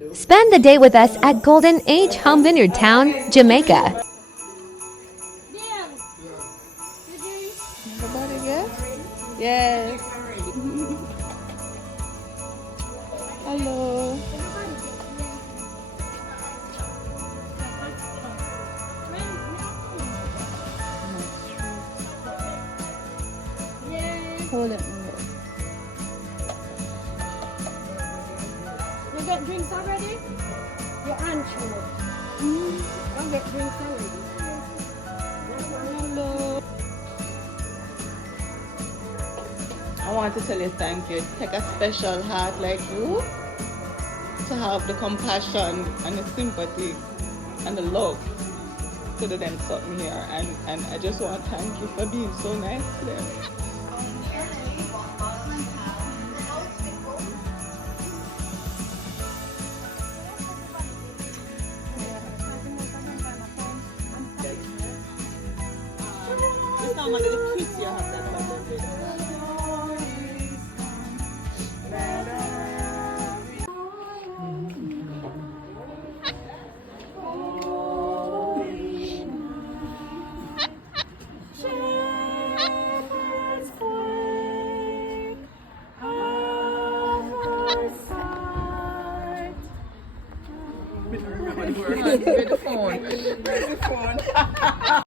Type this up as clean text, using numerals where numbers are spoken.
Spend the day with us at Golden Age Home Vineyard Town, Jamaica. Everybody good? Yes. Hello. Hold it. You get drinks already? Your aunt should. Don't get drinks already. Hello. I want to tell you thank you. Take a special heart like you to have the compassion and the sympathy and the love to do them something here. And I just want to thank you for being so nice to them. It's not one of the kids you have that problem with. With the phone.